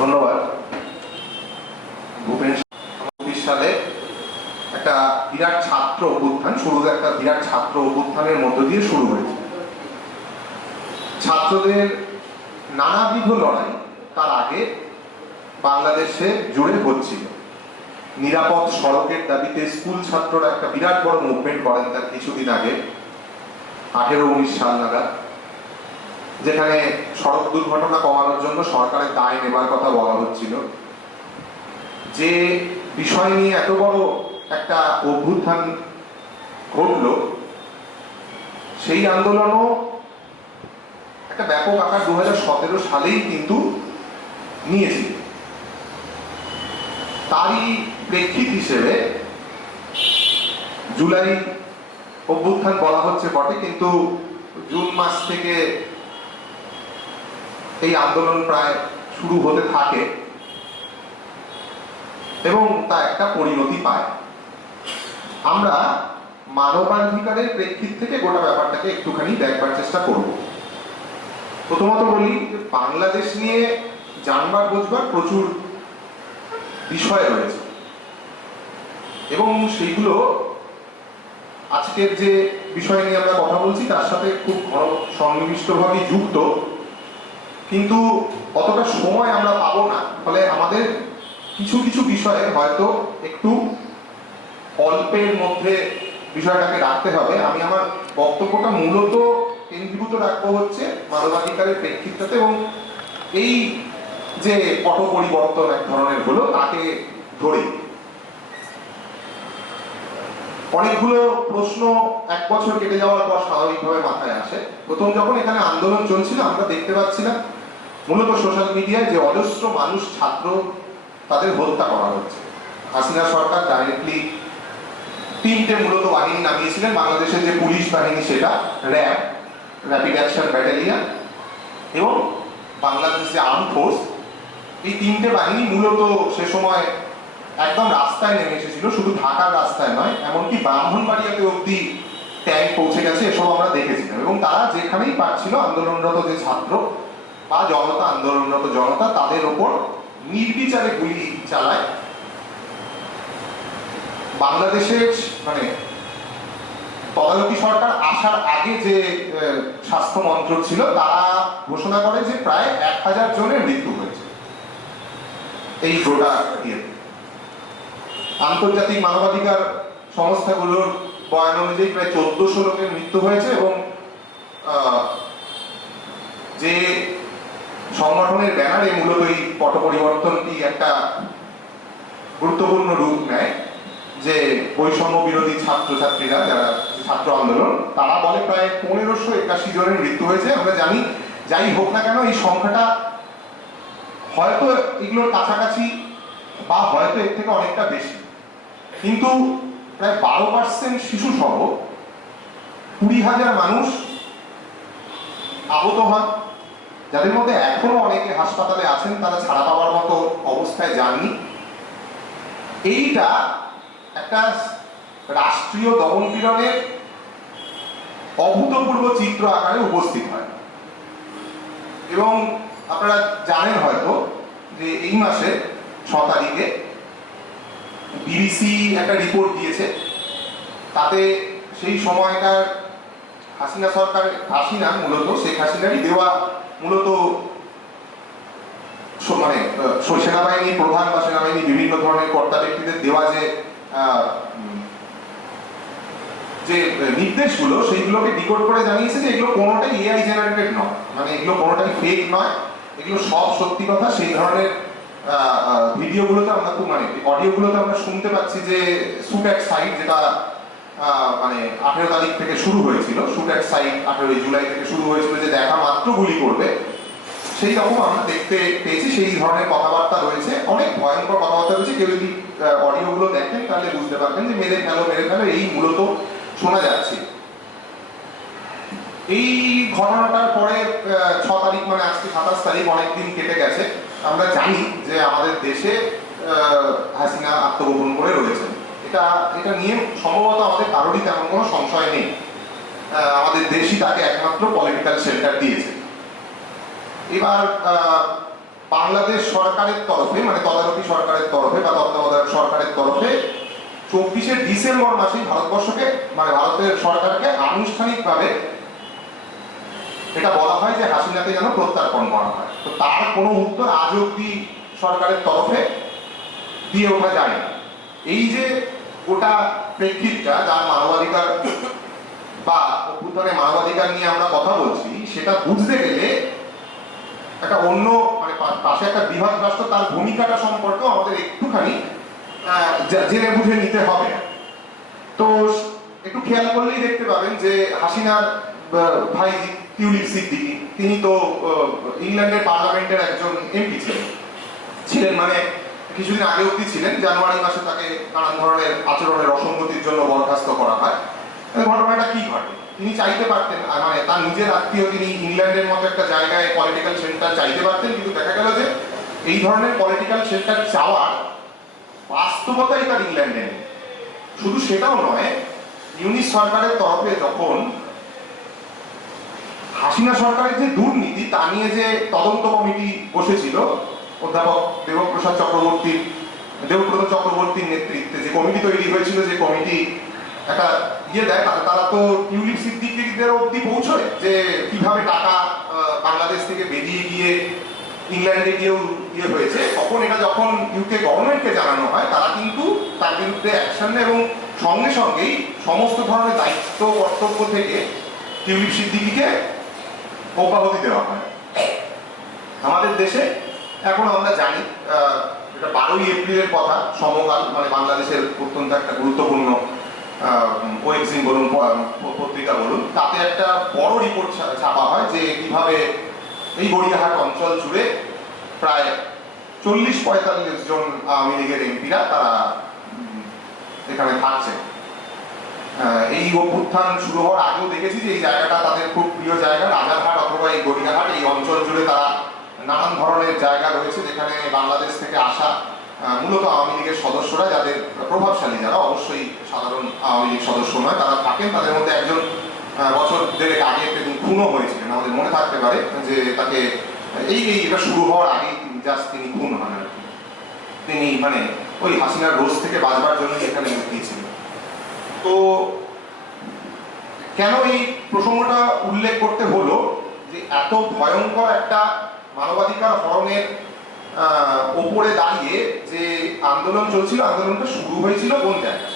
ধন্যবাদ। ভূপেন সালে একটা বিরাট ছাত্র অভ্যুত্থান শুরুতে একটা বিরাট ছাত্র অভ্যুত্থানের মধ্য দিয়ে শুরু হয়েছে। ছাত্রদের নানাবিধ লড়াই তার আগে বাংলাদেশে জুড়ে হচ্ছিল। নিরাপদ সড়কের দাবিতে স্কুল ছাত্ররা একটা বিরাট বড় মুভমেন্ট করেন তার কিছুদিন আগে, 18-19 সাল নাগাদ, যেখানে সড়ক দুর্ঘটনা কমানোর জন্য সরকারের দায় নেবার কথা বলা হচ্ছিল। যে বিষয় নিয়ে এত বড় একটা অভ্যুত্থান ঘটল, সেই আন্দোলনও একটা ব্যাপক আকার 2017 সালেই কিন্তু নিয়েছিল। তারই প্রেক্ষিত হিসেবে জুলাই অভ্যুত্থান বলা হচ্ছে বটে, কিন্তু জুন মাস থেকে এই আন্দোলন প্রায় শুরু হতে থাকে এবং তা একটা পরিণতি পায়। আমরা মানবাধিকারের প্রেক্ষিত থেকে গোটা ব্যাপারটাকে একটুখানি দেখবার চেষ্টা করব। প্রথমত বলি, বাংলাদেশ নিয়ে জানবার বুঝবার প্রচুর বিষয় রয়েছে এবং সেইগুলো আজকের যে বিষয় নিয়ে আমরা কথা বলছি তার সাথে খুব সন্নিবিষ্টভাবে যুক্ত, কিন্তু অতটা সময় আমরা পাবো না। ফলে আমাদের কিছু কিছু বিষয়ে হয়তো একটু অল্পের মধ্যে বিষয়টাকে রাখতে হবে। আমি আমার বক্তব্যটা মূলত কেন্দ্রীভূত রাখবো হচ্ছে মানবাধিকারের প্রেক্ষিতটাতে এবং এই যে পট পরিবর্তন এক ধরনের হলো তাকে ধরে। অনেকগুলো প্রশ্ন এক বছর কেটে যাওয়ার পর স্বাভাবিকভাবে মাথায় আসে। প্রথম যখন এখানে আন্দোলন চলছিল আমরা দেখতে পাচ্ছিলাম মূলত সোশ্যাল মিডিয়ায় যে অজস্র মানুষ, ছাত্র, তাদের হত্যা করা হচ্ছে। হাসিনা সরকার ডাইরেক্টলি 3টে মূলত বাহিনী নামিয়েছিলেন। বাংলাদেশের যে পুলিশ বাহিনী সেটা র্যাব, র্যাপিড অ্যাকশন ব্যাটালিয়ন, এবং বাংলাদেশ যে আর্ম ফোর্স, এই 3টে বাহিনী মূলত সে সময় একদম রাস্তায় নেমে এসেছিল। শুধু ঢাকার রাস্তায় নয়, এমনকি ব্রাহ্মণবাড়িয়াতে অব্দি ট্যাঙ্ক পৌঁছে গেছে, এসব আমরা দেখেছিলাম। এবং তারা যেখানেই পারছিল আন্দোলনরত যে ছাত্র বা জনতা, আন্দোলনরত জনতা, তাদের ওপর নির্বিচারে গুলি চালায়। বাংলাদেশের মানে তদারকি সরকার আসার আগে যে স্বাস্থ্য মন্ত্রক ছিল তারা ঘোষণা করে যে প্রায় 1000 জনের মৃত্যু হয়েছে এই গোটা ইয়েতে। আন্তর্জাতিক মানবাধিকার সংস্থাগুলোর বয়ান অনুযায়ী প্রায় 1400 লোকের মৃত্যু হয়েছে এবং যে সংগঠনের ব্যানারে মূলত এই পট পরিবর্তনটি একটা গুরুত্বপূর্ণ রূপ নেয়, যে বৈষম্য বিরোধী ছাত্রছাত্রীরা, যারা ছাত্র আন্দোলন, তারা বলে প্রায় 1581 জনের মৃত্যু হয়েছে। আমরা জানি, যাই হোক না কেন এই সংখ্যাটা হয়তো এগুলোর কাছাকাছি বা হয়তো এর থেকে অনেকটা বেশি, কিন্তু প্রায় 12% শিশু সহ 20,000 মানুষ আহত হন, যাদের মধ্যে এখনো অনেকে হাসপাতালে আছেন, তারা ছাড়া পাওয়ার মতো অবস্থায় যাননি। এইটা একটা রাষ্ট্রীয় দমনপীড়নের অভূতপূর্ব চিত্র আকারে উপস্থিত হয়। এবং আপনারা জানেন হয়তো যে এই মাসে 6 তারিখে বিবিসি একটা রিপোর্ট দিয়েছে। তাতে সেই সময়কার হাসিনা সরকার, হাসিনা মূলত শেখ হাসিনারই দেওয়া মূলত মানে সেনাবাহিনী প্রধান বা সেনাবাহিনী বিভিন্ন ধরনের কর্তা ব্যক্তিদের দেওয়া যে নির্দেশগুলো, সেইগুলোকে ডিকোড করে জানিয়েছে যে এগুলো কোনোটাই এআই জেনারেটেড নয়, মানে এগুলো কোনোটাই ফেক নয়, এগুলো সব সত্যি কথা। সেই ধরনের ভিডিওগুলোতে আমরা খুব মানে অডিওগুলোতে আমরা শুনতে পাচ্ছি যে শুট অ্যাট সাইট, যেটা মানে 18 তারিখ থেকে শুরু হয়েছিল, শুট অ্যাট সাইট 18 জুলাই থেকে শুরু হয়েছিল, যে দেখা মাত্র গুলি করবে, সেই রকম আমরা দেখতে পেয়েছি। সেই ধরনের কথাবার্তা রয়েছে, অনেক ভয়ঙ্কর কথাবার্তা রয়েছে। কেউ যদি অডিওগুলো দেখেন তাহলে বুঝতে পারবেন যে মেরে ফেলো মেরে ফেলো, এই মূলত শোনা যাচ্ছে। এই ঘটনাটার পরে 6 তারিখ মানে আজকে 27 তারিখ, অনেকদিন কেটে গেছে। আমরা জানি যে আমাদের দেশে হাসিনা আত্মগোপন করে রয়েছেন। এটা নিয়ে সম্ভবত আমাদের কারোরই তেমন কোনো সংশয় নেই। আমাদের দেশই তাকে একমাত্র পলিটিক্যাল শেল্টার দিয়েছে। এবার বাংলাদেশ সরকারের তরফে, মানে তদারকি সরকারের তরফে বা তত্ত্বাবধায়ক সরকারের তরফে 24শে ডিসেম্বর মাসে ভারতবর্ষকে, মানে ভারতের সরকারকে আনুষ্ঠানিকভাবে এটা বলা হয় যে হাসিনাকে যেন প্রত্যার্পণ করা হয়। তো তার কোনো উত্তর আজ অব্দি সরকারের তরফে দিয়ে ওঠা যায় না। এই যে গোটা প্রেক্ষিতটা, যার মানবাধিকার বা অভ্যুত্থানে মানবাধিকার নিয়ে আমরা কথা বলছি, সেটা বুঝতে গেলে একটা অন্য, মানে পাশে একটা বিভাগ রাষ্ট্র, তার ভূমিকাটা সম্পর্কেও আমাদের একটুখানি জেনে বুঝে নিতে হবে। তো একটু খেয়াল করলেই দেখতে পাবেন যে হাসিনার ভাই টিউলিপ সিদ্দিকী, তিনি তো ইংল্যান্ডের পার্লামেন্টের একজন এমপি ছিলেন, মানে কিছুদিন আগে অব্দি ছিলেন। জানুয়ারি মাসে তাকে নানান ধরনের আচরণের অসঙ্গতির জন্য বরখাস্ত করা হয়। ঘটনাটা কি ঘটে? তিনি চাইতে পারতেন, মানে তার নিজের আত্মীয়, তিনি ইংল্যান্ডের মতো একটা জায়গায় পলিটিক্যাল সেন্টার চাইতে পারতেন, কিন্তু দেখা গেল যে এই ধরনের পলিটিক্যাল সেন্টার চাওয়ার বাস্তবতাই তার ইংল্যান্ডে নেই। শুধু সেটাও নয়, ইউনিস সরকারের তরফে যখন হাসিনা সরকারের যে দুর্নীতি তা নিয়ে যে তদন্ত কমিটি বসেছিল, অধ্যাপক দেবপ্রসাদ চক্রবর্তীর নেতৃত্বে যে কমিটি তৈরি হয়েছিল, যে কমিটি একটা দেয়, তারা তো টিউলিপ সিদ্দিকীদের অব্দি পৌঁছয় যে কিভাবে টাকা বাংলাদেশ থেকে বেরিয়ে গিয়ে ইংল্যান্ডে গিয়েও হয়েছে। তখন এটা যখন ইউকে গভর্নমেন্টকে জানানো হয়, তারা কিন্তু তার বিরুদ্ধে অ্যাকশন নেয় এবং সঙ্গে সঙ্গেই সমস্ত ধরনের দায়িত্ব কর্তব্য থেকে টিউলিপ সিদ্দিকীকে অব্যাহতি দেওয়া হয়। আমাদের দেশে এখন আমরা জানি, এটা 12ই এপ্রিলের কথা, সমকাল, মানে বাংলাদেশের অত্যন্ত একটা গুরুত্বপূর্ণ ওয়েবজিন বলুন, পত্রিকা বলুন, তাতে একটা বড় রিপোর্ট ছাপা হয় যে কিভাবে এই গড়িয়াহাট অঞ্চল জুড়ে প্রায় 40-45 জন আওয়ামী লীগের এমপিরা তারা এখানে থাকছে। এই অভ্যুত্থান শুরু হওয়ার আগেও দেখেছি যে এই জায়গাটা তাদের খুব প্রিয় জায়গা, রাজারহাট অথবা এই গড়িয়াহাট, এই অঞ্চল জুড়ে তারা নানান ধরনের জায়গা রয়েছে যেখানে বাংলাদেশ থেকে আসা মূলত আওয়ামী লীগের সদস্যরা, যাদের প্রভাবশালী, যারা অবশ্যই সাধারণ আওয়ামী লীগ সদস্য নয়, তারা থাকেন। তাদের মধ্যে একজন বছর দেড়েক আগে একদিন খুনও হয়েছিলেন, আমাদের মনে থাকতে পারে যে তাকে এটা শুরু হওয়ার আগেই তিনি খুন হন আর কি। তিনি মানে ওই হাসিনার রোজ থেকে বাঁচবার জন্য এখানে গিয়েছিলেন। তো কেন এই প্রসঙ্গটা উল্লেখ করতে হলো যে এত ভয়ঙ্কর একটা মানবাধিকার হরণের ওপরে দাঁড়িয়ে যে আন্দোলন চলছিল, আন্দোলনটা শুরু হয়েছিল কোন জায়গায়?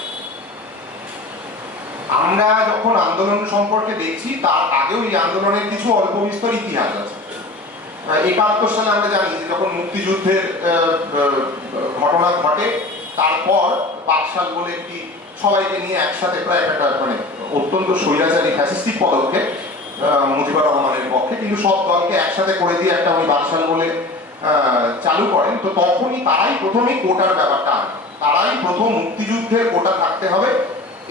আমরা যখন আন্দোলন সম্পর্কে দেখছি, তার আগেও এই আন্দোলনের কিছু অল্প বিস্তর ইতিহাস আছে। 71 সালে আমরা জানি যে যখন মুক্তিযুদ্ধের ঘটনা ঘটে, তারপর বাকশাল বলে একটি সবাইকে নিয়ে একসাথে প্রায় একটা মানে অত্যন্ত স্বৈরাচারী ফ্যাসিস্টিক পদক্ষেপ মুজিবুর রহমানের পক্ষে, কিন্তু সব দলকে একসাথে করে দিয়ে একটা উনি বাকশাল বলে চালু করেন। তো তখনই তারাই প্রথমেই কোটার ব্যাপারটা আনে, তারাই প্রথম মুক্তিযুদ্ধের কোটা থাকতে হবে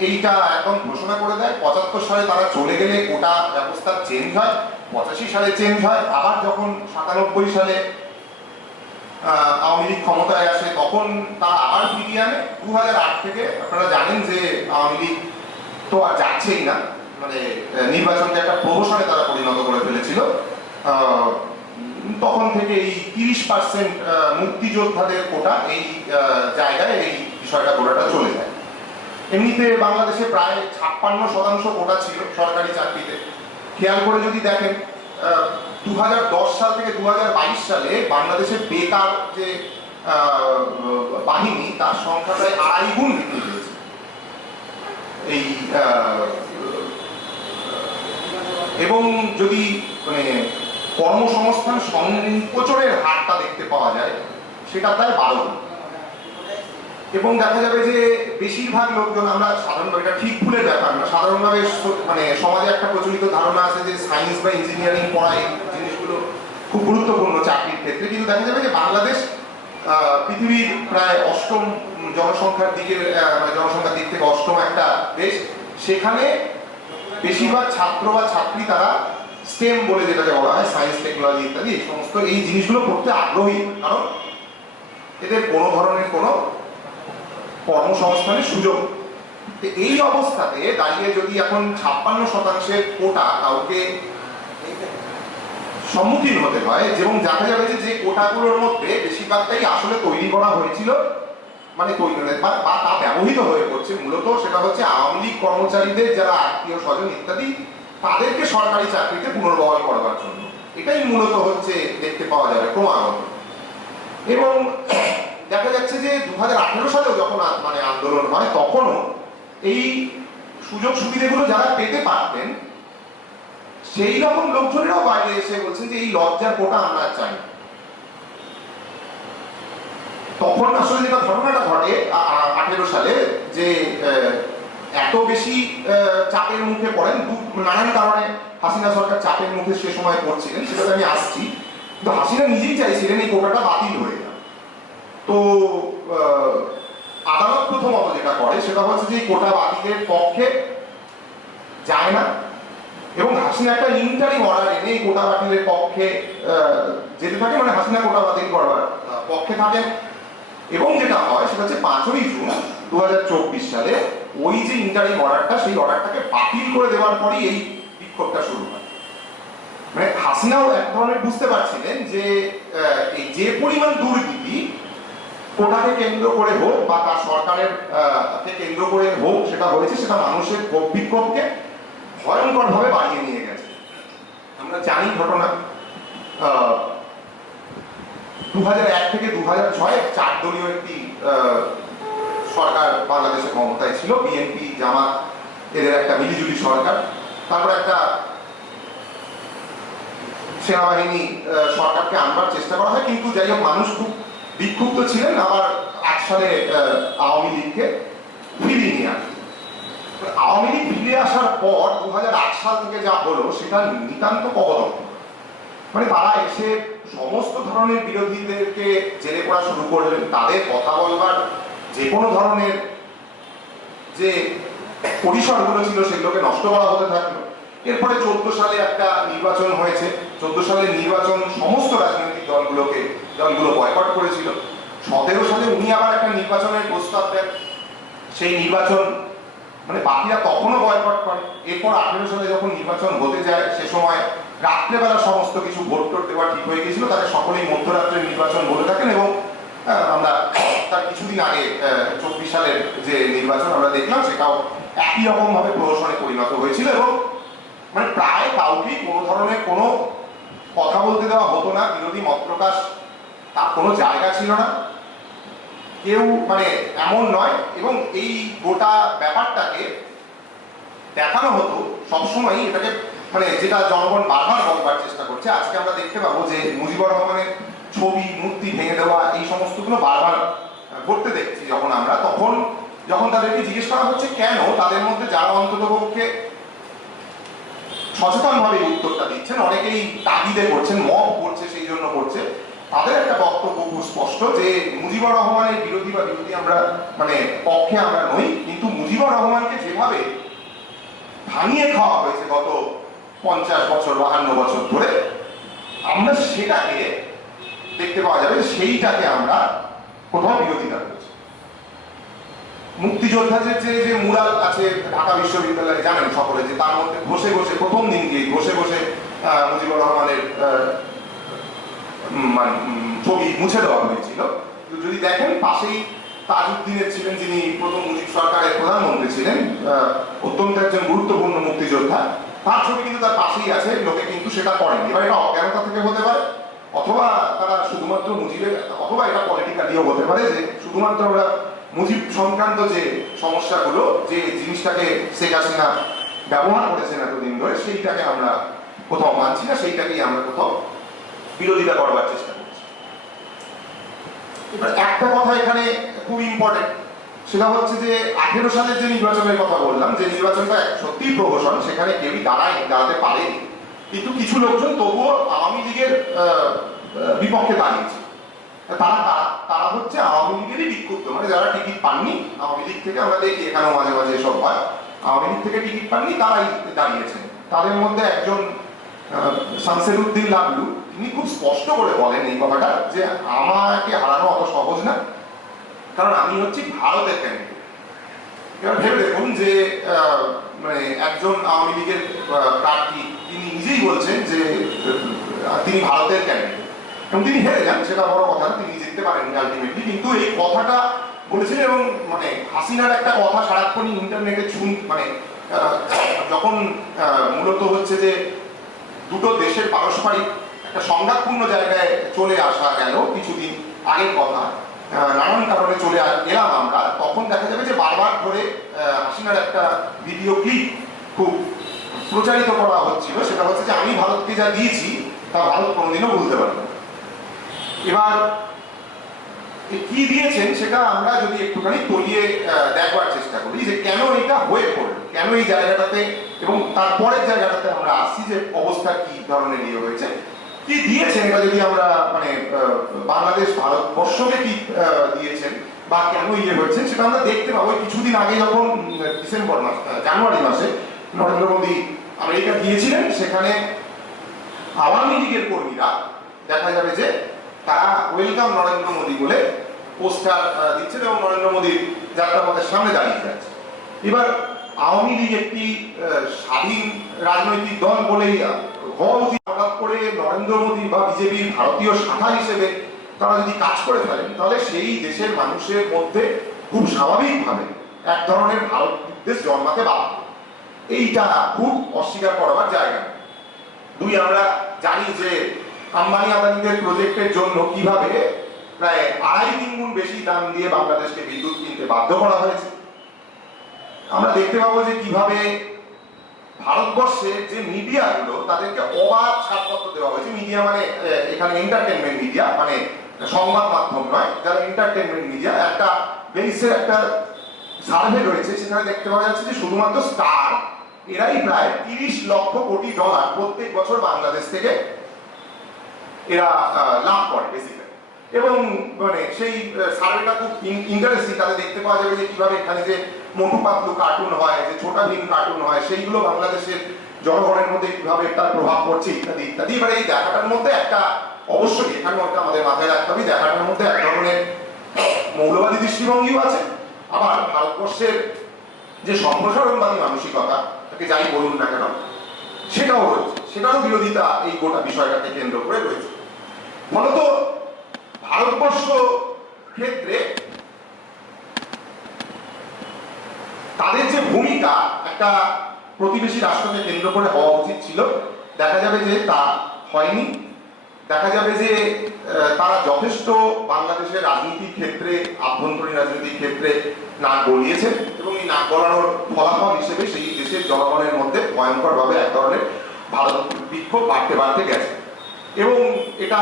এইটা একদম ঘোষণা করে দেয়। 75 সালে তারা চলে গেলে কোটা ব্যবস্থা চেঞ্জ হয়, 85 সালে চেঞ্জ হয়, আবার যখন 97 সালে আওয়ামী লীগ ক্ষমতায় আসে তখন তারা আবার ফিরিয়ে আনে। 2008 থেকে আপনারা জানেন যে আওয়ামী লীগ তো আর যাচ্ছেই না, মানে নির্বাচনকে একটা প্রহসনে তারা পরিণত করে ফেলেছিল। তখন থেকে এই 30% মুক্তিযোদ্ধাদের কোটা, এই জায়গায় এই বিষয়টা কোটাটা চলে যায়। এমনিতে বাংলাদেশে প্রায় 56% কোটা ছিল সরকারি চাকরিতে। খেয়াল করে যদি দেখেন, 2010 সাল থেকে 2022 সালে বাংলাদেশের বেকার যে বাহিনী, তার সংখ্যা প্রায় 2.5 গুণ বৃদ্ধি পেয়েছে। এই এবং যদি মানে কর্মসংস্থান সংকোচনের হারটা দেখতে পাওয়া যায়, সেটা প্রায় 12 গুণ। এবং দেখা যাবে যে বেশিরভাগ লোকজন, আমরা সাধারণভাবে, এটা ঠিক ভুলের ব্যাপার না, সাধারণভাবে মানে সমাজে একটা প্রচলিত ধারণা আছে যে সায়েন্স বা ইঞ্জিনিয়ারিং পড়াই জিনিসগুলো খুব গুরুত্বপূর্ণ চাকরির ক্ষেত্রে, কিন্তু দেখা যাবে যে বাংলাদেশ পৃথিবীর প্রায় 8ম জনসংখ্যার দিক থেকে 8ম একটা দেশ। সেখানে বেশিরভাগ ছাত্র বা ছাত্রী তারা স্টেম বলে যেটাকে বলা হয়, সায়েন্স, টেকনোলজি ইত্যাদি, এই সমস্ত এই জিনিসগুলো পড়তে আগ্রহী, কারণ এদের কোনো ধরনের কোনো কর্মসংস্থানের সুযোগ। এই অবস্থাতে দাঁড়িয়ে যদি এখন 56% কোটা কাউকে সম্মুখীন হতে হয়, এবং দেখা যাবে যে কোটাগুলোর মধ্যে বেশিরভাগটাই আসলে তৈরি করা হয়েছিল, মানে বা তা ব্যবহৃত হয়ে পড়ছে মূলত, সেটা হচ্ছে আওয়ামী লীগ কর্মচারীদের যারা আত্মীয় স্বজন ইত্যাদি তাদেরকে সরকারি চাকরিতে পুনর্বহাল করবার জন্য। এটাই মূলত হচ্ছে দেখতে পাওয়া যাবে ক্রমাগত। এবং দেখা যাচ্ছে যে 2018 সালেও যখন মানে আন্দোলন হয়, তখনও এই সুযোগ সুবিধাগুলো যারা পেতে পারতেন সেই রকম লোকজনেরাও বাইরে এসে বলছেন যে এই লজ্জার কোটা আমরা চাই। তখন আসলে যেটা ঘটনাটা ঘটে 18 সালে, যে এত বেশি চাপের মুখে পড়েন, নানান কারণে হাসিনা সরকার চাপের মুখে সে সময় পড়ছিলেন, সেটাতে আমি আসছি। কিন্তু হাসিনা নিজেই চাইছিলেন এই কোটাটা বাতিল হয়ে যাবে। তো আদালত প্রথমত যেটা করে সেটা হচ্ছে যে কোটা বাতিলের পক্ষে যায় না, এবং হাসিনা একটা ইন্টারিম অর্ডার এনে এই কোটা বাতিলের পক্ষে যেতে থাকে, মানে হাসিনা কোটা বাতিল করবার পক্ষে থাকেন। এবং যেটা হয় সেটা হচ্ছে 5ই জুন 2024 সালে ওই যে ইন্টারিম অর্ডারটা, সেই অর্ডারটাকে বাতিল করে দেওয়ার পরই এই বিক্ষোভটা শুরু হয়। মানে হাসিনাও এক ধরনের বুঝতে পারছিলেন যে এই যে পরিমাণ দুর্নীতি কোটাকে কেন্দ্র করে হোক বা তার সরকারের কে কেন্দ্র করে হোক সেটা হয়েছে, সেটা মানুষের বিক্ষোভকে ভয়ঙ্কর ভাবে বাড়িয়ে নিয়ে গেছে। আমরা জানি ঘটনা 2001 থেকে 2006 4 দলীয় একটি সরকার বাংলাদেশে ক্ষমতায় ছিল, বিএনপি জামাত এদের একটা মিলিজুলি সরকার। তারপর একটা সেনাবাহিনী সরকারকে আনবার চেষ্টা করা হয়, কিন্তু যাই হোক মানুষ খুব বিক্ষুব্ধ ছিলেন। আবার 1 সালে আওয়ামী লীগকে ফিরিয়ে নিয়ে আসে। আওয়ামী লীগ ফিরে আসার পর 2008 সাল থেকে যা হলো সেটা নিতান্ত কপদক্ষ। মানে তারা এসে সমস্ত ধরনের বিরোধীদেরকে জেলে পড়া শুরু করলেন, তাদের কথা বলবার যে কোনো ধরনের যে পরিসরগুলো ছিল সেগুলোকে নষ্ট করা হতে থাকলো। এরপরে 14 সালে একটা নির্বাচন হয়েছে। 14 সালের নির্বাচন সমস্ত রাজনৈতিক দলগুলো বয়কট করেছিল। 17 সালে উনি আবার একটা নির্বাচনের প্রস্তাব দেন, সেই নির্বাচন মানে বাকিরা তখনও বয়কট করে। এরপর 18 সালে যখন নির্বাচন হতে যায়, সে সময় রাত্রেবেলা সমস্ত কিছু ভোট টোট দেওয়া ঠিক হয়ে গিয়েছিল, তাকে সকলেই মধ্যরাত্রের নির্বাচন বলে থাকেন। এবং আমরা তার কিছুদিন আগে 24 সালের যে নির্বাচন আমরা দেখলাম, সেটাও একই রকম ভাবে প্রহসনে পরিণত হয়েছিল। এবং মানে প্রায় কাউকেই কোনো ধরনের কোনো কথা বলতে দেওয়া হতো না, বিরোধী মত প্রকাশ তার কোনো জায়গা ছিল না, কেউ মানে এমন নয়। এবং এই গোটা ব্যাপারটাকে দেখানো হতো সবসময়, এটাকে মানে যেটা জনগণ বারবার বলবার চেষ্টা করছে। আজকে আমরা দেখতে পাবো যে মুজিবুর রহমানের ছবি মূর্তি ভেঙে দেওয়া এই সমস্তগুলো বারবার ঘটতে দেখছি যখন আমরা, তখন যখন তাদেরকে জিজ্ঞেস করা হচ্ছে কেন, তাদের মধ্যে যারা অন্ততপক্ষে সচেতনভাবে উত্তরটা দিচ্ছেন, অনেকেই তাগিদে করছেন, মব করছে সেই জন্য করছে, তাদের একটা বক্তব্য খুব স্পষ্ট যে মুজিবুর রহমানের বিরোধী আমরা মানে পক্ষে আমরা নই, কিন্তু মুজিবুর রহমানকে যেভাবে ভাঙিয়ে খাওয়া হয়েছে গত 50 বছর 52 বছর ধরে, আমরা সেটাকে দেখতে পাওয়া যাবে, সেইটাকে আমরা কোথাও বিরোধিতা করছি। মুক্তিযোদ্ধাদের যে মুরাল আছে ঢাকা বিশ্ববিদ্যালয়ে, জানেন সকলে, যে তার মধ্যে বসে বসে প্রথম দিন গিয়ে বসে বসে মুজিবুর রহমানের ছবি মুছে দেওয়া হয়েছিল। যদি দেখেন পাশেই তাজউদ্দিনের ছিলেন, যিনি প্রথম মুজিব সরকারের প্রধানমন্ত্রী ছিলেন, অত্যন্ত একজন গুরুত্বপূর্ণ মুক্তিযোদ্ধা, তার ছবি কিন্তু তার পাশেই আছে। লোকে কিন্তু সেটা করেনি। এবার এটা অজ্ঞানতা থেকে হতে পারে, অথবা তারা শুধুমাত্র মুজিবের, অথবা এটা পলিটিক্যালিও হতে পারে, যে শুধুমাত্র ওরা মুজিব সংক্রান্ত যে সমস্যাগুলো, যে জিনিসটাকে শেখ হাসিনা ব্যবহার করেছেন এতদিন ধরে, সেইটাকে আমরা কোথাও মানছি না, সেইটাকেই আমরা কোথাও বিরোধিতা করবার চেষ্টা করছি। এবার একটা কথা এখানে খুব ইম্পর্টেন্ট, সেটা হচ্ছে যে 18 সালের যে নির্বাচনের কথা বললাম, যে নির্বাচনটা সত্যিই প্রহসন, সেখানে কেউই দাঁড়াতে পারেনি, কিন্তু কিছু লোকজন তবুও আওয়ামী লীগের বিপক্ষে দাঁড়িয়েছে। তারা হচ্ছে আওয়ামী লীগেরই বিক্ষুব্ধ, মানে যারা টিকিট পাননি আওয়ামী লীগ থেকে, আমরা দেখি এখানেও মাঝে মাঝে এসব হয়, আওয়ামী লীগ থেকে টিকিট পাননি তারাই দাঁড়িয়েছেন। তাদের মধ্যে একজন শামসেরউদ্দিন লাবলু, তিনি খুব স্পষ্ট করে বলেন এই কথাটা, যে আমাকে হারানো অত সহজ না, কারণ আমি হচ্ছি ভারতের ক্যান্ডিডেট। এবার ভেবে দেখুন যে মানে একজন আওয়ামী লীগের প্রার্থী, তিনি নিজেই বলছেন যে তিনি ভারতের ক্যান্ডিডেট এবং তিনি হেরে যান, সেটা বড় কথা না, তিনি জিততে পারেননি আলটিমেটলি, কিন্তু এই কথাটা বলেছিলেন। এবং মানে হাসিনার একটা কথা সারাক্ষণই ইন্টারনেটে মানে যখন মূলত হচ্ছে যে দুটো দেশের পারস্পরিক একটা সংঘাতপূর্ণ জায়গায় চলে আসা গেল কিছুদিন আগের কথা, নানান কারণে চলে এলাম আমরা, তখন দেখা যাবে যে বারবার ধরে হাসিনার একটা ভিডিও ক্লিপ খুব প্রচারিত করা হচ্ছিল, সেটা হচ্ছে যে আমি ভারতকে যা দিয়েছি তা ভারত কোনোদিনও বলতে পারবে না। এবার কি দিয়েছেন সেটা আমরা যদি একটুখানি তলিয়ে দেখবার চেষ্টা করি যে কেন এটা হয়ে পড়ল, কেন এই জায়গাটাতে, এবং তারপরের জায়গাটাতে আমরা আসছি যে অবস্থা কি ধরনের ইয়ে হয়েছে, কি দিয়েছেন এটা যদি আমরা মানে বাংলাদেশ ভারতবর্ষকে কি দিয়েছেন বা কেন ইয়ে হয়েছে সেটা আমরা দেখতে পাবো। কিছুদিন আগে যখন ডিসেম্বর মাস জানুয়ারি মাসে নরেন্দ্র মোদী আমেরিকা গিয়েছিলেন, সেখানে আওয়ামী লীগের কর্মীরা দেখা যাবে যে তারা ওয়েলকাম নরেন্দ্র মোদী বলে পোস্টার দিচ্ছেন এবং নরেন্দ্র মোদীর যাত্রাপথের সামনে দাঁড়িয়ে যাচ্ছে। এবার আওয়ামী লীগ একটি স্বাধীন রাজনৈতিক দল বলেই হওয়া উচিত, হঠাৎ করে নরেন্দ্র মোদী বা বিজেপির ভারতীয় শাখা হিসেবে তারা যদি কাজ করে ফেলেন, তাহলে সেই দেশের মানুষের মধ্যে খুব স্বাভাবিকভাবে এক ধরনের ভারত বিদ্বেষ জন্মাতে বাধ্য। এইটা খুব অস্বীকার করবার জায়গা। দুই, আমরা জানি যে আম্বানি আদানিদের প্রজেক্টের জন্য কিভাবে প্রায় 2.5-3 গুণ বেশি দাম দিয়ে বাংলাদেশকে বিদ্যুৎ কিনতে বাধ্য করা হয়েছে। আমরা দেখতে পাবো যে কিভাবে ভারতবর্ষের যে মিডিয়াগুলো তাদেরকে অবাধ ছাড়পত্র দেওয়া হয়েছে। মিডিয়া মানে এখানে এন্টারটেনমেন্ট মিডিয়া, মানে সংবাদ মাধ্যম নয়, যারা এন্টারটেনমেন্ট মিডিয়া। একটা বেসের একটা সার্ভে রয়েছে, সেখানে দেখতে পাওয়া যাচ্ছে যে শুধুমাত্র স্টার এরাই প্রায় 30 লক্ষ কোটি ডলার প্রত্যেক বছর বাংলাদেশ থেকে এরা লাভ করে বেসিক্যালি। এবং মানে সেই সার্ভেটা খুব ইন্টারেস্টিং, তাতে দেখতে পাওয়া যাবে যে কিভাবে এখানে যে মোটু পাতলু কার্টুন হয়, যে ছোটা ভীম কার্টুন হয়, সেইগুলো বাংলাদেশের জনগণের মধ্যে কিভাবে তার প্রভাব পড়ছে ইত্যাদি ইত্যাদি। এবার এই দেখাটার মধ্যে একটা অবশ্যই এখানে একটা আমাদের মাথায় রাখতে হবে, দেখাটার মধ্যে এক ধরনের মৌলবাদী দৃষ্টিভঙ্গিও আছে, আবার ভারতবর্ষের যে সম্প্রসারণবাদী মানসিকতা তাকে যাই বলুন না কেন সেটাও রয়েছে, সেটারও বিরোধিতা এই গোটা বিষয়টাকে কেন্দ্র করে রয়েছে। ফলত ভারতবর্ষ ক্ষেত্রে তাদের যে ভূমিকা একটা প্রতিবেশী রাষ্ট্রকে কেন্দ্র করে হওয়া উচিত ছিল, দেখা যাবে যে তা হয়নি। দেখা যাবে যে তারা যথেষ্ট বাংলাদেশের রাজনীতির ক্ষেত্রে, আভ্যন্তরীণ রাজনীতির ক্ষেত্রে নাক গলিয়েছে এবং এই নাক গলানোর ফলাফল হিসেবে সেই দেশের জনগণের মধ্যে ভয়ঙ্করভাবে এক ধরনের ভারত বিক্ষোভ বাড়তে বাড়তে গেছে। এবং এটা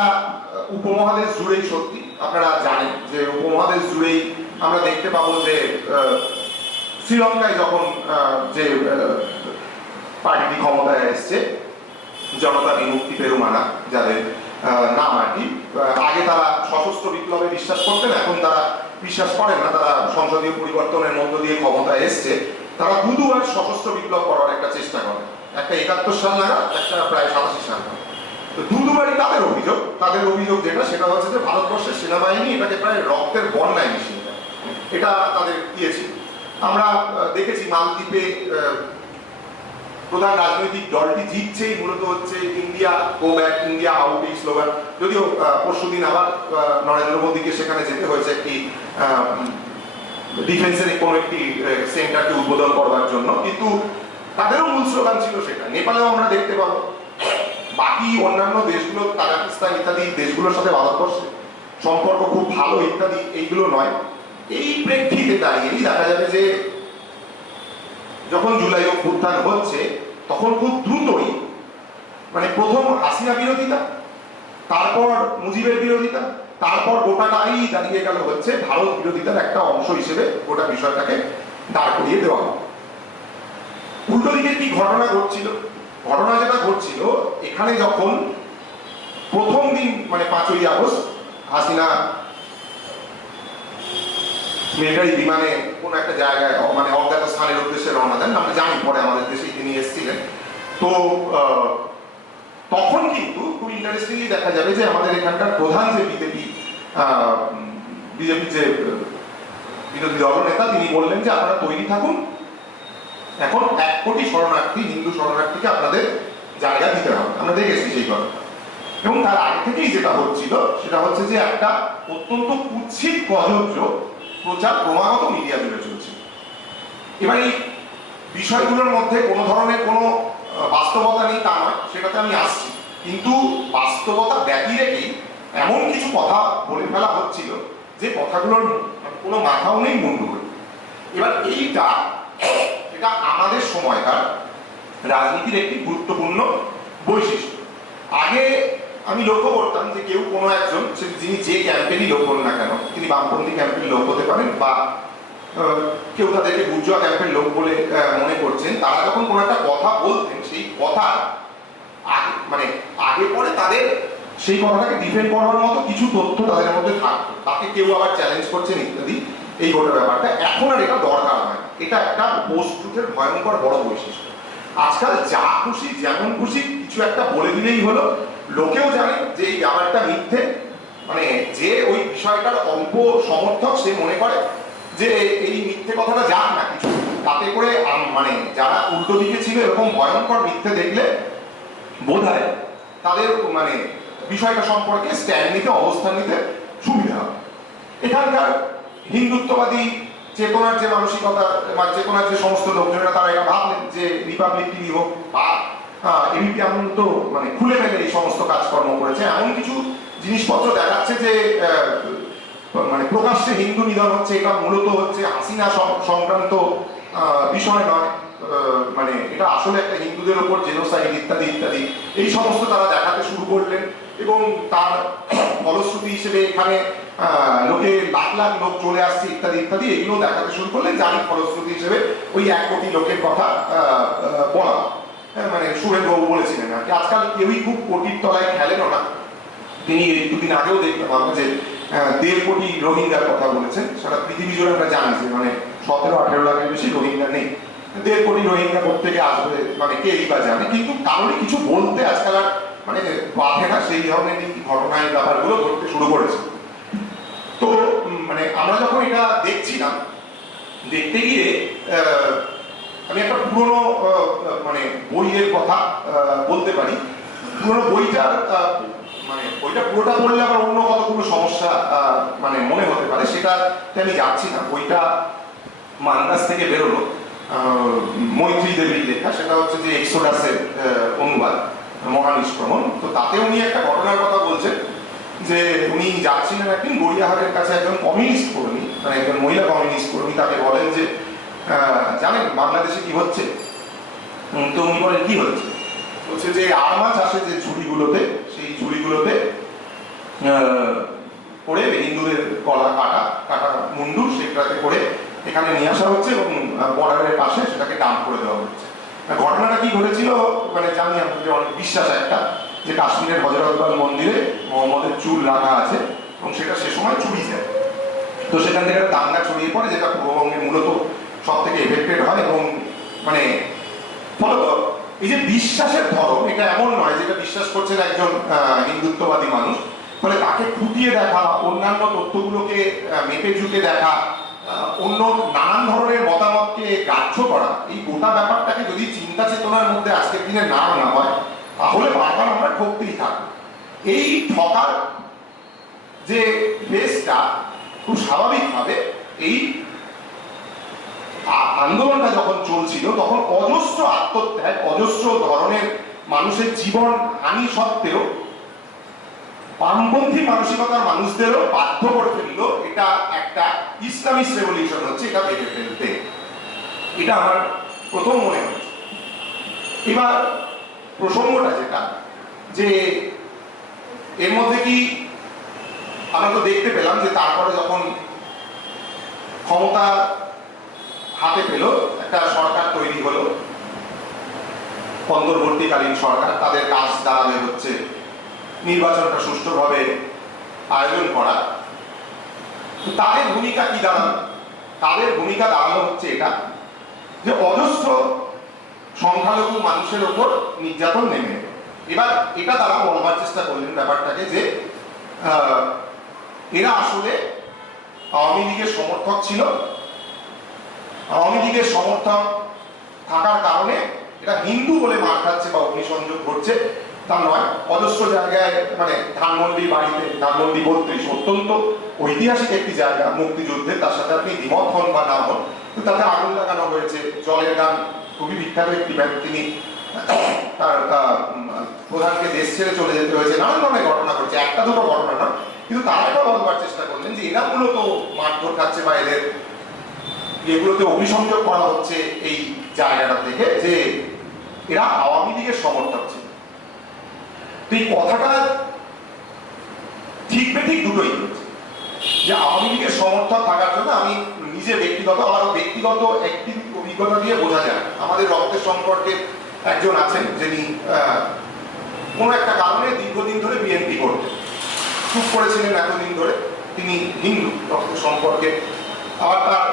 উপমহাদেশ জুড়েই সত্যি, আপনারা জানেন যে উপমহাদেশ জুড়েই আমরা দেখতে পাবো যে শ্রীলঙ্কায় যখন যে পার্টি ক্ষমতায় এসছে, জনতা বিমুক্তি পেরুমানা যাদের নাম আর কি, আগে তারা সশস্ত্র বিপ্লবে বিশ্বাস করতেন, এখন তারা বিশ্বাস করেন না। তারা সংসদীয় পরিবর্তনের মধ্য দিয়ে ক্ষমতায় এসছে, তারা দুবার সশস্ত্র বিপ্লব করার একটা চেষ্টা করে, একটা 71 সাল নাগাদ, একটা প্রায় 87 সাল নাগাদ। তো দুবারই তাদের অভিযোগ যেটা, সেটা হচ্ছে যে ভারতবর্ষের সেনাবাহিনী এটাকে প্রায় রক্তের বন্যায় মিশিয়ে দেয়, এটা তাদের দিয়েছে। আমরা দেখেছি মালদ্বীপে প্রধান রাজনৈতিক দলটি জিতছেই মূলত হচ্ছে India go back, India out এই স্লোগান। যদিও পরশুদিন আবার নরেন্দ্র মোদীকে সেখানে যেতে হয়েছে একটি ডিফেন্সের কোনো একটি সেন্টারকে উদ্বোধন করবার জন্য, কিন্তু তাদেরও মূল স্লোগান ছিল সেটা। নেপালেও আমরা দেখতে পাবো, বাকি অন্যান্য দেশগুলো, তাজিকিস্তান ইত্যাদি দেশগুলোর সাথে ভারতবর্ষের সম্পর্ক খুব ভালো ইত্যাদি এইগুলো নয়। এই প্রেক্ষিতে দাঁড়িয়েই দেখা যাবে যে যখন জুলাই অভ্যুত্থান হচ্ছে, তখন খুব দ্রুতই মানে প্রথম হাসিনা বিরোধিতা, তারপর মুজিবের বিরোধিতা, তারপর গোটাটাই দাঁড়িয়ে গেল হচ্ছে ভারত বিরোধিতার একটা অংশ হিসেবে গোটা বিষয়টাকে দাঁড় করিয়ে দেওয়া হয়। উল্টো দিকে কি ঘটনা ঘটছিল? ঘটনা যেটা ঘটছিল, এখানে যখন প্রথম দিন মানে 5ই আগস্ট হাসিনা মিলিটারি বিমানে কোন একটা জায়গায় মানে অজ্ঞাত স্থানের উদ্দেশ্যে রওনা দেন, আমরা জানি পরে আমাদের দেশে তিনি এসেছিলেন। তো তখন কিন্তু খুব ইন্টারেস্টিংলি দেখা যাবে যে আমাদের এখানকার প্রধান যে বিজেপি যে বিরোধী দলনেতা, তিনি বললেন যে আপনারা তৈরি থাকুন, এখন 1 কোটি শরণার্থী, হিন্দু শরণার্থীকে আপনাদের জায়গা দিতে হবে। আমরা দেখেছি সেই কথা। এবং তার আগে থেকেই যেটা হচ্ছিল সেটা হচ্ছে যে একটা অত্যন্ত কুৎসিত কদর্য প্রচার ক্রমাগত মিডিয়া জুড়ে চলছে। এবার এই বিষয়গুলোর মধ্যে কোনো ধরনের কোনো বাস্তবতা নেই তা নয়, সেটাতে আমি আসছি, কিন্তু বাস্তবতা ব্যতি রেখেই এমন কিছু কথা বলে ফেলা হচ্ছিল যে কথাগুলোর কোনো মাথাও নেই, মুন্ডু নেই। এবার এটা আমাদের সময়কার রাজনীতির একটি গুরুত্বপূর্ণ বৈশিষ্ট্য। আগে আমি লক্ষ্য করতাম যে কেউ কোনো একজন, যিনি যে ক্যাম্পেনই লোক হন না কেন, তিনি বামপন্থী ক্যাম্পের লোক হতে পারেন বা কেউ তাদেরকে বুর্জোয়া ক্যাম্পের লোক বলে মনে করছেন, তারা যখন কোনো একটা কথা বলতেন সেই কথা আগে পরে তাদের সেই কথাটাকে ডিফেন্ড করার মতো কিছু তথ্য তাদের মধ্যে থাকতো, তাকে কেউ আবার চ্যালেঞ্জ করছেন ইত্যাদি, এই গোটা ব্যাপারটা এখন আর এটা দরকার হয় না। এটা একটা পোস্ট ট্রুথের ভয়ঙ্কর বড় বৈশিষ্ট্য। আজকাল যা খুশি যেমন খুশি কিছু একটা বলে দিলেই হলো, লোকেও জানে যে এই ব্যাপারটা মিথ্যে, যে ওই বিষয়টার অল্প সমর্থক সে মনে করে যে এই মিথ্যে কথাটা যাক না কিছু, তাতে করে যারা উল্টো দিকে ছিল এরকম ভয়ঙ্কর মিথ্যে দেখলে বোধহয় তাদের বিষয়টা সম্পর্কে স্ট্যান্ড নিতে, অবস্থান নিতে সুবিধা হবে। এখানকার হিন্দুত্ববাদী চেতনার যে মানসিকতা বা চেতনার যে সমস্ত লোকজনেরা তারা এটা ভাবলেন যে রিপাবলিক টিভি হোক বা এবিপি আনন্দ খুলে ফেলে এই সমস্ত কাজকর্ম করেছে, এমন কিছু জিনিসপত্র দেখাচ্ছে যে প্রকাশ্যে হিন্দু নিধন হচ্ছে, এটা মূলত হচ্ছে হাসিনা সংক্রান্ত বিষয় নয়, এটা আসলে একটা হিন্দুদের উপর জেনোসাইড ইত্যাদি ইত্যাদি, এই সমস্ত তারা দেখাতে শুরু করলেন। এবং তার ফলশ্রুতি হিসেবে এখানে লোকে লাখ লাখ লোক চলে আসছে ইত্যাদি ইত্যাদি, এগুলো দেখাতে শুরু করলেন, যারই ফলশ্রুতি হিসেবে ওই 1 কোটি লোকের কথা বলা, সুরেন্দ্রবাবু বলেছিলেন আর কি। আজকাল কেউই খুব কোটির তলায় খেলেনও না। তিনি দুদিন আগেও দেখলাম আমরা যে 1.5 কোটি রোহিঙ্গার কথা বলেছেন। সারা পৃথিবী জুড়ে আমরা জানি যে 17-18 লাখের বেশি রোহিঙ্গা নেই। 1.5 কোটি রোহিঙ্গা কোত্থেকে আসবে কেই বা জানে, কিন্তু কারোরই কিছু বলতে আজকাল আর বাধে না, সেই ধরনের ঘটনায় ব্যাপারগুলো ঘটতে শুরু করেছে। তো আমরা যখন এটা দেখছিলাম, দেখতে গিয়ে আমি একটা পুরনো বইয়ের কথা বলতে পারি। পুরনো বইটার বইটা পুরোটা পড়লে আবার অন্য কতগুলো সমস্যা মনে হতে পারে, সেটাতে আমি যাচ্ছি না। বইটা মান্দাস থেকে বেরোলো, মৈত্রী দেবীর লেখা, সেটা হচ্ছে যে এক্সোডাসের অনুবাদ, মহানিষ্ক্রমণ। তো তাতে উনি একটা ঘটনার কথা বলছেন যে উনি যাচ্ছিলেন একদিন গড়িয়াহাটের কাছে, একজন কমিউনিস্ট কর্মী, একজন মহিলা কমিউনিস্ট কর্মী তাকে বলেন যে জানেন বাংলাদেশে কি হচ্ছে? তো উনি বলেন কি হচ্ছে? বলছে যে আর মাছ আসে যে ঝুড়িগুলোতে, সেই ঝুড়িগুলোতে করে হিন্দুদের গলা কাটা মুন্ডু সেটাতে করে এখানে নিয়ে আসা হচ্ছে এবং বর্ডারের পাশে সেটাকে ডাম্প করে দেওয়া হচ্ছে। ঘটনাটা কি ঘটেছিল জানি আমাদের অনেক বিশ্বাস একটা, যে কাশ্মীরের হযরতবাল মন্দিরে মোহাম্মদের চুল রাখা আছে এবং সেটা সে সময় চুরি যায়। তো সেখান থেকে একটা দাঙ্গা ছড়িয়ে পড়ে, যেটা পূর্ববঙ্গে মূলত সব থেকে এফেক্টেড হয়। এবং ফলত এই যে বিশ্বাসের ধরন, এটা এমন নয় যেটা বিশ্বাস করছেন একজন হিন্দুত্ববাদী মানুষ, তাকে খুঁটিয়ে দেখা, অন্যান্য তথ্যগুলোকে মেপে ঝুঁকে দেখা, অন্য নানান ধরনের মতামতকে গ্রাহ্য করা, এই গোটা ব্যাপারটাকে যদি চিন্তা চেতনার মধ্যে আজকের দিনে না আনা হয়, তাহলে বারবার আমরা ঠকতেই থাকবো। এই ঠকার যে ফেসটা খুব স্বাভাবিকভাবে এই আন্দোলনটা যখন চলছিল, তখন অজস্র আত্মত্যাগ, অজস্র ধরনের মানুষের জীবন হানি সত্ত্বেও বামপন্থী মানসিকতার মানুষদেরও বাধ্য করে ফেললো এটা একটা ইসলামিস্ট রেভলিউশন হচ্ছে, এটা ভেবে ফেলতে। এটা আমার প্রথম মনে হচ্ছে। এবার প্রসঙ্গটা যেটা, যে এর মধ্যে কি আমরা তো দেখতে পেলাম যে তারপরে যখন ক্ষমতা হাতে পেল, একটা সরকার তৈরি হলো, অন্তর্বর্তীকালীন সরকার। তাদের কাজ দাঁড়াবে হচ্ছে নির্বাচনটা সুষ্ঠুভাবে আয়োজন করা। তাদের ভূমিকা কি দাঁড়ালো? তাদের ভূমিকা দাঁড়ালো হচ্ছে এটা, যে অজস্র সংখ্যালঘু মানুষের ওপর নির্যাতন নেমে। এবার এটা তারা বলবার চেষ্টা করলেন ব্যাপারটাকে, যে এরা আসলে আওয়ামী লীগের সমর্থক ছিল, আওয়ামী লীগের সমর্থক থাকার কারণে এটা হিন্দু বলে মার খাচ্ছে বা অগ্নিসংযোগ ঘটছে, তা নয়, অজস্র জায়গায় মানে ধানমন্ডি বাড়িতে, ধানমন্ডি 32 অত্যন্ত ঐতিহাসিক একটি জায়গা মুক্তিযুদ্ধে, তার সাথে আপনি দ্বিমত হন বা না হন, কিন্তু তাতে আগুন লাগানো হয়েছে। জলের গান খুবই বিখ্যাত একটি ব্যাপার, তিনি তার প্রধানকে দেশ ছেড়ে চলে যেতে হয়েছে, নানান ধরনের ঘটনা ঘটছে, একটা দুটো ঘটনা না, কিন্তু তারা এটা বলবার চেষ্টা করলেন যে এরা মূলত মারধর খাচ্ছে বা এদের এগুলোতে অভিসংযোগ করা হচ্ছে এই জায়গাটা থেকে, যে এরা আওয়ামী লীগের সমর্থক ছিল। তো এই কথাটা ঠিক বেঠিক দুটোই হচ্ছে, যে আওয়ামী লীগের সমর্থক থাকার জন্য আমি নিজে ব্যক্তিগত, আমার ব্যক্তিগত একটি অভিজ্ঞতা দিয়ে বোঝা যায়। আমাদের রক্তের সম্পর্কে একজন আছেন যিনি কোনো একটা কারণে দীর্ঘদিন ধরে বিএনপি করতেন, চুপ করেছিলেন এতদিন ধরে, তিনি হিন্দু রক্তের সম্পর্কে। আবার তার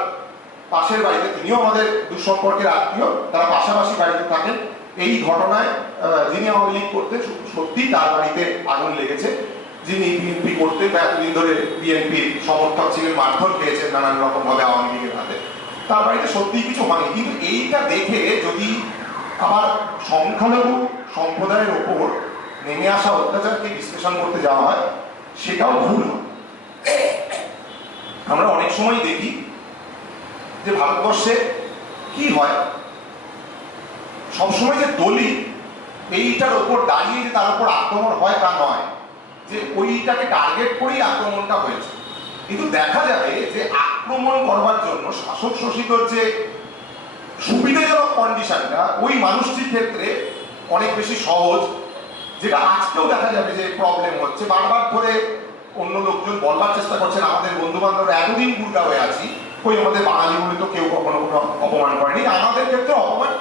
পাশের বাড়িতে, তিনিও আমাদের দুঃসম্পর্কের আত্মীয়, তারা পাশাপাশি বাড়িতে থাকেন। এই ঘটনায় যিনি আওয়ামী লীগ করতেন সত্যি তার বাড়িতে আগুন লেগেছে। যিনি বিএনপি করতেন বা এতদিন ধরে বিএনপির সমর্থক ছিলেন, মারধর খেয়েছেন নানান রকম ভাবে আওয়ামী লীগের হাতে, তার বাড়িতে সত্যিই কিছু হয়নি। কিন্তু এইটা দেখে যদি আবার সংখ্যালঘু সম্প্রদায়ের ওপর নেমে আসা অত্যাচারকে বিশ্লেষণ করতে যাওয়া হয়, সেটাও ভুল হয়। আমরা অনেক সময় দেখি যে ভারতবর্ষে কি হয়, সবসময় যে দলিত এইটার ওপর দাঁড়িয়ে যে তার উপর আক্রমণ হয় তা নয়, যে ওইটাকে টার্গেট করেই আক্রমণটা হয়েছে। কিন্তু দেখা যাবে যে আক্রমণ করবার জন্য শাসক শোষিতর যে সুবিধাজনক কন্ডিশনটা ওই মানুষটির ক্ষেত্রে অনেক বেশি সহজ, যেটা আজকেও দেখা যাবে যে প্রবলেম হচ্ছে। বারবার করে অন্য লোকজন বলবার চেষ্টা করছেন, আমাদের বন্ধু বান্ধবরা এতদিন গুড়গাঁওয়ে আছি, ওই আমাদের বাঙালি বলে তো কেউ কখনো কোনো অপমান করেনি। আমাদের ক্ষেত্রে অপমান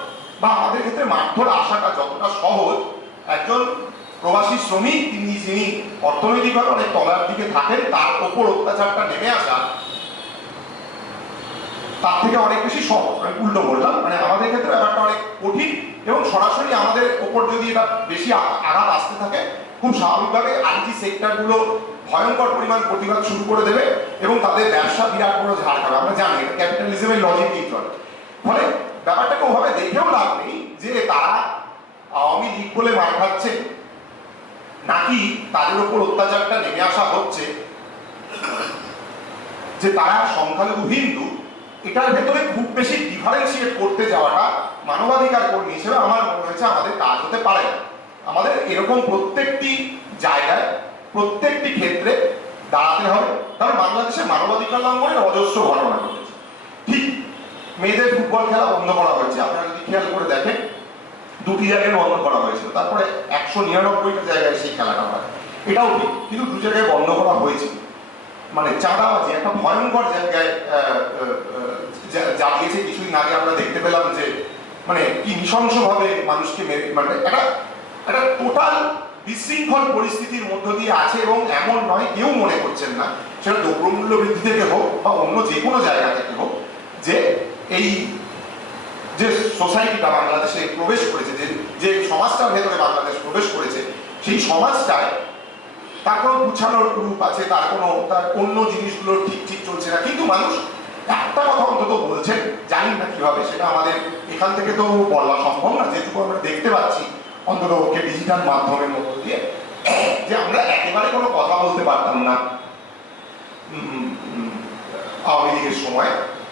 বা আমাদের ক্ষেত্রে মারধর আসাটা যতটা সহজ, একজন প্রবাসী শ্রমিক যিনি অর্থনৈতিকভাবে অনেক তলার দিকে থাকেন, তার ওপর অত্যাচারটা নেমে আসা তার থেকে অনেক বেশি সহজ। আমি উল্টো বললাম, মানে আমাদের ক্ষেত্রে ব্যাপারটা অনেক কঠিন, এবং সরাসরি আমাদের ওপর যদি এটা বেশি আঘাত আসতে থাকে, খুব স্বাভাবিকভাবে আইটি সেক্টরগুলো ভয়ঙ্কর পরিমাণ প্রতিবাদ শুরু করে দেবে এবং তাদের ব্যবসা বিরাট বড় ঝাড় খাবে। আমরা জানি এটা ক্যাপিটালিজমের লজিকই চলে। ফলে ব্যাপারটাকে ওভাবে দেখেও লাভ নেই যে তারা আওয়ামী লীগ বলে মার খাচ্ছে, নাকি তাদের উপর অত্যাচারটা নেমে আসা হচ্ছে যে তারা সংখ্যালঘু হিন্দু। এটার ভেতরে খুব বেশি ডিফারেন্সিয়েট করতে যাওয়াটা মানবাধিকার কর্মী হিসেবে আমার মনে হয়েছে আমাদের কাজ হতে পারে না। আমাদের এরকম প্রত্যেকটি জায়গায় প্রত্যেকটি ক্ষেত্রে দাঁড়াতে হবে। কারণ বাংলাদেশে মানবাধিকার লঙ্ঘনের অজস্র ঘটনা ঘটেছে। ঠিক মেয়েদের ফুটবল খেলা বন্ধ করা হয়েছে, আপনারা যদি খেয়াল করে দেখেন, দুটি জায়গায় বন্ধ করা হয়েছিল, তারপরে 199টা জায়গায় সেই খেলাটা হয়, এটাও ঠিক, কিন্তু দু জায়গায় বন্ধ করা হয়েছিল। মানে চাঁদাবাজি একটা ভয়ঙ্কর জায়গায় জ্বালিয়েছে। কিছুদিন আগে আমরা দেখতে পেলাম যে মানে কি নৃশংসভাবে মানুষকে মানে একটা টোটাল বিশৃঙ্খল পরিস্থিতির মধ্য দিয়ে আছে। এবং এমন নয়, কেউ মনে করছেন না, সেটা দ্রব্যমূল্য বৃদ্ধি থেকে হোক বা অন্য যে কোনো জায়গা থেকে হোক, যে এই যে সোসাইটিটা বাংলাদেশে প্রবেশ করেছে, যে সমাজটার ভেতরে বাংলাদেশ প্রবেশ করেছে, সেই সমাজটায় তার কোনো গুছানোর রূপ আছে, তার অন্য জিনিসগুলো ঠিক ঠিক চলছে না। কিন্তু মানুষ একটা কথা অন্তত বলছেন, জানি না কিভাবে, সেটা আমাদের এখান থেকে তো বলা সম্ভব না, যেটুকু আমরা দেখতে পাচ্ছি অন্তত ওকে ডিজিটাল মাধ্যমের মধ্য দিয়ে, যে আমরা একেবারে কোনো কথা বলতে পারতাম না আওয়ামী লীগের সময়,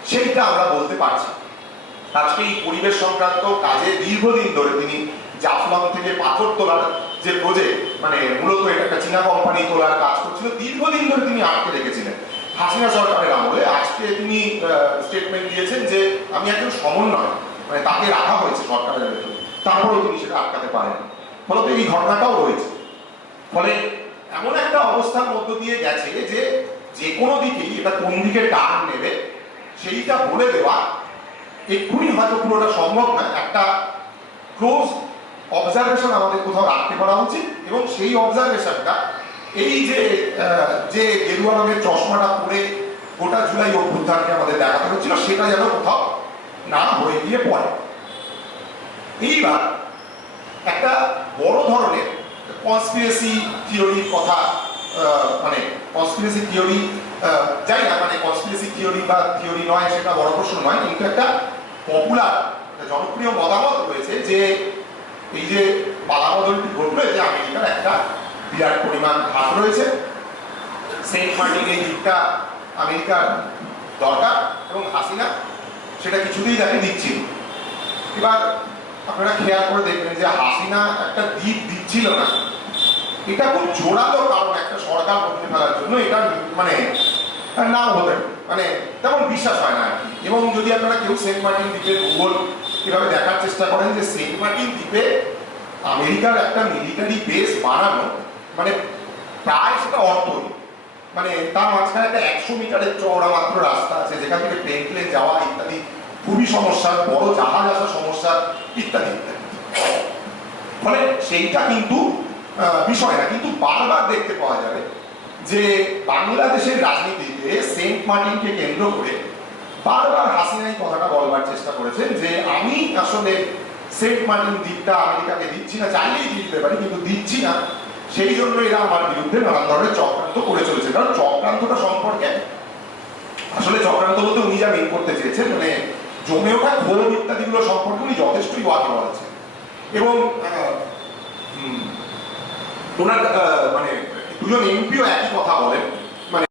সেইটা আমরা বলতে পারছি। আজকে এই পরিবেশ সংক্রান্ত কাজে দীর্ঘদিন ধরে তিনি জাফলং থেকে পাথর তোলার যে প্রজেক্ট, মানে মূলত এটা একটা চীনা কোম্পানি তোলার কাজ করছিল, দীর্ঘদিন ধরে তিনি আটকে রেখেছিলেন হাসিনা সরকারের আমলে। আজকে তিনি স্টেটমেন্ট দিয়েছেন যে আমি একজন সমন্বয়, মানে তাকে রাখা হয়েছে সরকারের ভেতরে, তারপরেও তিনি সেটা আটকাতে পারেন। ফলত এই ঘটনাটাও রয়েছে। ফলে এমন একটা অবস্থার মধ্য দিয়ে গেছে যে যে কোনো দিকেই এটা কোন দিকে টার্ন নেবে সেইটা বলে দেওয়া এক্ষুনি হয়তো পুরোটা সম্ভব না। একটা ক্লোজ অবজারভেশন আমাদের কোথাও রাখতে পারা উচিত, এবং সেই অবজারভেশনটা এই যে গেরুয়া রঙের চশমাটা পরে গোটা জুলাই অভ্যুত্থানকে আমাদের দেখাতে হচ্ছিল, সেটা যেন কোথাও না হয়ে গিয়ে পড়ে। এইবার একটা বড় ধরনের কনস্পিরেসি থিওরির কথা, মানে কনস্পিরেসি থিওরি যাই না, মানে কনস্পিরেসি থিওরি বা থিওরি নয় সেটা বড় প্রশ্ন নয়, কিন্তু একটা পপুলার জনপ্রিয় মতামত রয়েছে যে এই যে পালাবদলটি ঘটলো যে আমেরিকার একটা বিরাট পরিমাণ হাত রয়েছে, সেন্ট মার্টিন এই দ্বীপটা আমেরিকার দরকার এবং হাসিনা সেটা কিছুতেই তাকে দিচ্ছিল। এবার আপনারা খেয়াল করে দেখবেন যে হাসিনা একটা দ্বীপ দিচ্ছিল না, এটা খুব জোরালো কারণ একটা সরকার বদলে ফেলার জন্য, এটা মানে নাও হতে মানে তেমন বিশ্বাস হয় না আর কি। এবং যদি আপনারা কেউ সেন্ট মার্টিন দ্বীপের ভূগোল এভাবে দেখার চেষ্টা করেন যে সেন্ট মার্টিন দ্বীপে আমেরিকার একটা মিলিটারি বেস বানানো মানে প্রায় সেটা অর্থহীন, মানে তার মাঝখানে একটা 100 মিটারের চওড়া মাত্র রাস্তা আছে যেখান থেকে প্লেন প্লেন যাওয়া ইত্যাদি খুবই সমস্যা, বড় জাহাজ আসা সমস্যা ইত্যাদি ইত্যাদি। ফলে সেইটা কিন্তু বিষয় না, কিন্তু বারবার দেখতে পাওয়া যাবে যে বাংলাদেশের রাজনীতিতে সেন্ট মার্টিনকে কেন্দ্র করে বারবার হাসিনা এই কথাটা বলবার চেষ্টা করেছেন যে আমি আসলে সেন্ট মার্টিন দ্বীপটা আমেরিকাকে দিচ্ছি না, চাইলেই দিতে পারি কিন্তু দিচ্ছি না, সেই জন্য এরা আমার বিরুদ্ধে নানান ধরনের চক্রান্ত করে চলেছে। কারণ চক্রান্তটা সম্পর্কে আসলে চক্রান্ত বলতে উনি যা মেন করতে চেয়েছেন মানে জমে ওঠা ক্ষোভ ইত্যাদিগুলো সম্পর্কে উনি যথেষ্টই ওয়াকি বলেছেন। এবং ওনার মানে দুজন এমপিও একই কথা বলেন, মানে